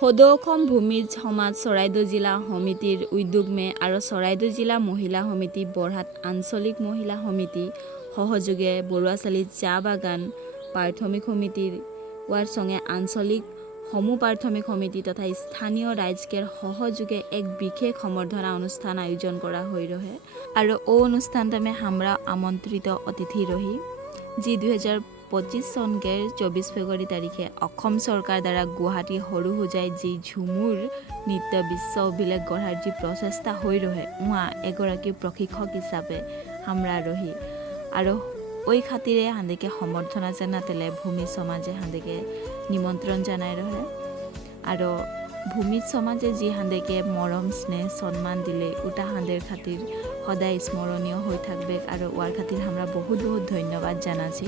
সদৌ অসম ভূমিজ সমাজ চৰাইদেউ জিলা সমিতিৰ উদ্যোগমে আৰু চৰাইদেউ জিলা মহিলা সমিতি বৰহাট আঞ্চলিক মহিলা সমিতি সহযোগে বৰুৱাচালি চাহ বাগান প্ৰাথমিক সমিতিৰ ৱাৰচঙে আঞ্চলিক সমূহ প্ৰাথমিক সমিতি তথা স্থানীয় ৰাইজকেৰ সহযোগে এক বিশেষ সম্বৰ্ধনা অনুষ্ঠান আয়োজন কৰা হৈ ৰহে আৰু ও অনুষ্ঠানটামে আমৰা আমন্ত্ৰিত অতিথি ৰহি যি 2025 চনকেৰ 24 ফেব্ৰুৱাৰী তাৰিখে অসম চৰকাৰ দ্বাৰা গুৱাহাটী সৰু হোজাই যি ঝুমুৰ নৃত্য বিশ্ব অভিলেখ গঢ়াৰ যি প্ৰচেষ্টা হৈ ৰহে উহা এগৰাকী প্ৰশিক্ষক হিচাপে আমৰা ৰহি আৰু ওই খাতিৰে হান্দেকে সম্বৰ্ধনা জানাতেলে ভূমি সমাজে হান্দেকে নিমন্ত্ৰণ জানাই ৰহে আৰু ভূমি সমাজে যি হান্দেকে মৰম স্নেহ সন্মান দিলে উটা হান্দের খাতির সদায় স্মরণীয় হয়ে থাকবে আর ওয়ার খাতির আমরা বহুত বহুত ধন্যবাদ জানাছি।